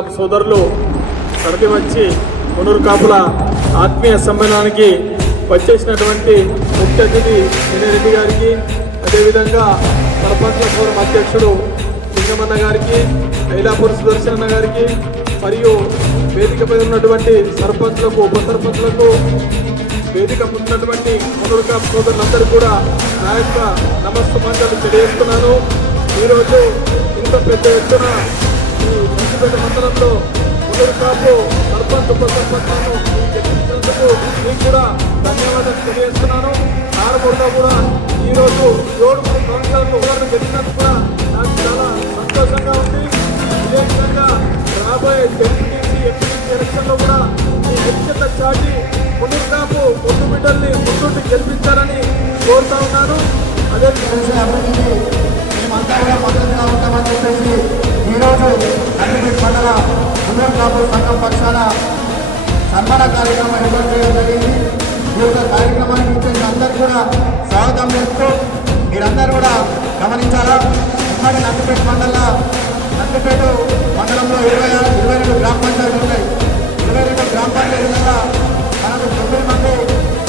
కాపు సోదరులు తరలి వచ్చి మునూరు కాపుల ఆత్మీయ సమ్మేళనానికి వచ్చేసినటువంటి ముఖ్య అతిథి రెడ్డి గారికి, అదేవిధంగా సర్పంచ్ల ఫోరం అధ్యక్షుడు లింగమన్న గారికి, ఐలాపూర్ సుదర్శన్ గారికి, మరియు వేదికపై ఉన్నటువంటి సర్పంచ్లకు, ఉప సర్పంచ్లకు, వేదిక ఉన్నటువంటి మునూరు కాపు సోదరులందరూ కూడా నా యొక్క నమస్కారాలు తెలియజేస్తున్నాను. ఈరోజు ఇంత పెద్ద ఎత్తున ఈ మంచిపేట మండలంలో మునూరు కాపు సర్పంచ్, ఉప సర్పంచ్లను గెలిపించినందుకు మీకు కూడా ధన్యవాదాలు తెలియజేస్తున్నాను. ఆరుమూరులో కూడా ఈరోజు 7 కౌన్సిలర్లు ఒకరిని గెలిచినందుకు కూడా నాకు చాలా సంతోషంగా ఉంది. ఇదే విధంగా రాబోయే జెడ్పీటీసీ, ఎంపీటీసీ ఎలక్షన్లో కూడా ఈ ఐక్యత చాటి మునూరు కాపు ముందు బిడ్డల్ని ముందుండి గెలిపించాలని కోరుతా ఉన్నాను. అదే మేమంతా కూడా మద్దతుగా ఉంటామని చెప్పేసి ఈరోజు అన్ని మండల మునూరు కాపు సంఘం పక్షాన సన్మాన కార్యక్రమం ఏర్పాటు చేయడం జరిగింది. ఈ యొక్క కార్యక్రమానికి ఇచ్చిన అందరూ కూడా స్వాగతం చేస్తూ మీరందరూ కూడా గమనించాలా, ఉమ్మడి నందిపేట మండలంలో 22 గ్రామ పంచాయతీలు ఉన్నాయి. 22 గ్రామ పంచాయతీలలో మనకు 9 మంది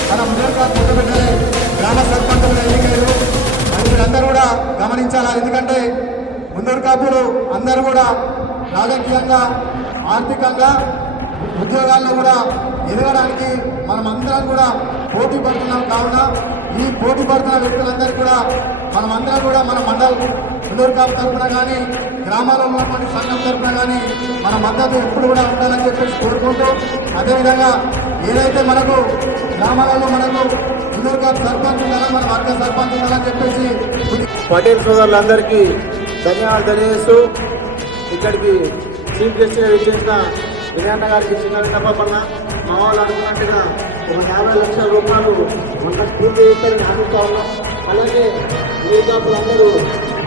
మన మునూరు కాపు పుట్టబిడ్డలే గ్రామ సర్పంచులుగా ఎన్నికయ్యారు. అది మీరందరూ కూడా గమనించాలా. ఎందుకంటే మునూరు కాపులు అందరూ కూడా రాజకీయంగా, ఆర్థికంగా, ఉద్యోగాల్లో కూడా ఎదగడానికి మనమందరం కూడా పోటీ పడుతున్నాం. కావున ఈ పోటీ పడుతున్న వ్యక్తులందరూ కూడా మనమందరం కూడా మన మండల మునూరు కాపు తరఫున కానీ, గ్రామాల్లో ఉన్నటువంటి సంఘం తరఫున కానీ మన మద్దతు ఎప్పుడు కూడా ఉండాలని చెప్పేసి కోరుకుంటూ, అదేవిధంగా ఏదైతే మనకు గ్రామాలలో మనకు మునూరు కాపు సర్పంచ్ ఉండాలా, మన వర్గ సర్పంచ్ ఉండాలని చెప్పేసి పటేల్ సోదరులందరికీ ధన్యవాదాలు తెలియజేస్తూ, ఇక్కడికి చీఫ్ గెస్ట్గా విచ్చేసిన విజయన్న గారికి చిన్న విన్నపన్న, మా వాళ్ళు అనుకున్నట్టుగా ఒక 50 లక్షల రూపాయలు మన పూర్తి చేస్తారని ఆశిస్తూ ఉన్నాం. అలాగే మునూరు కాపులందరూ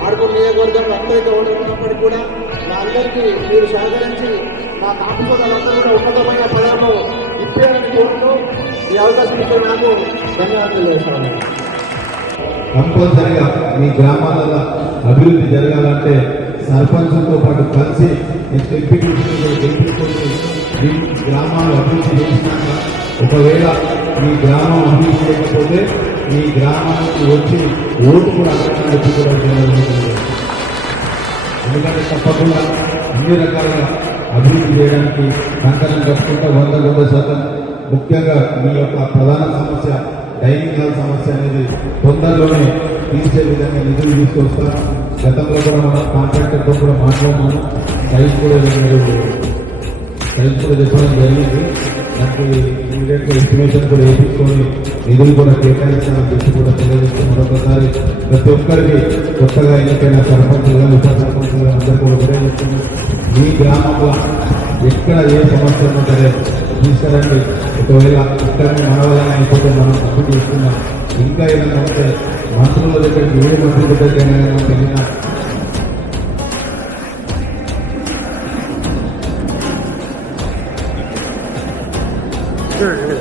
ఆడుకున్న నియోజకవర్గంలో అందరికీ ఓడుకున్నప్పటికీ కూడా మా అందరికీ మీరు సహకరించి మా కాపు సోదరులందరూ కూడా ఉన్నతమైన పదవులు ఇప్పారని కోరుతూ ఈ అవకాశం ఇచ్చిన నాకు ధన్యవాదాలు తెలియజేస్తాను. కంపల్సరిగా మీ గ్రామాలలో అభివృద్ధి జరగాలంటే సర్పంచులతో పాటు కలిసి ఎంపీటీసీలు గెలిపించుకొని మీ గ్రామాలు అభివృద్ధి చేసినాక, ఒకవేళ మీ గ్రామం అభివృద్ధి చేయకపోతే మీ గ్రామానికి వచ్చి ఓటు కూడా అడగడానికి కూడా జరగలేదు. ఎందుకంటే తప్పకుండా అన్ని రకాలుగా అభివృద్ధి చేయడానికి కంకణం కట్టుకుంటే 100% ముఖ్యంగా మీ యొక్క ప్రధాన సమస్య డైనింగ్ హాల్ సమస్య అనేది తొందరలోనే తీర్చే విధంగా నిధులు తీసుకొస్తారు. గతంలో కూడా మనం కాంట్రాక్టర్తో కూడా మాట్లాడినాము. సైజ్ కూడా చెప్పడం జరిగింది. దానికి ఇమీడియట్గా ఎస్టిమేషన్ కూడా వేయించుకొని నిధులు కూడా కేటాయించాలని చెప్పి కూడా తెలియజేస్తూ, మరొకసారి ప్రతి ఒక్కరికి కొత్తగా ఎన్నికైన సర్పంచులుగా, ఉప సర్పంచులుగా అందరూ కూడా తెలియజేస్తున్నాం. మీ గ్రామంలో ఎక్కడ ఏ సమస్య ఉన్నా సరే తీసుకురండి. ఒకవేళ ఇక్కడనే మన వల్ల అయిపోతే మనం తప్పు చేస్తున్నాం. ఇంకా ఏదైనా ఉంటే మంత్రుల దగ్గరికి, ఏ మంత్రుల దగ్గరికి ఏమైనా వెళ్ళినా Right.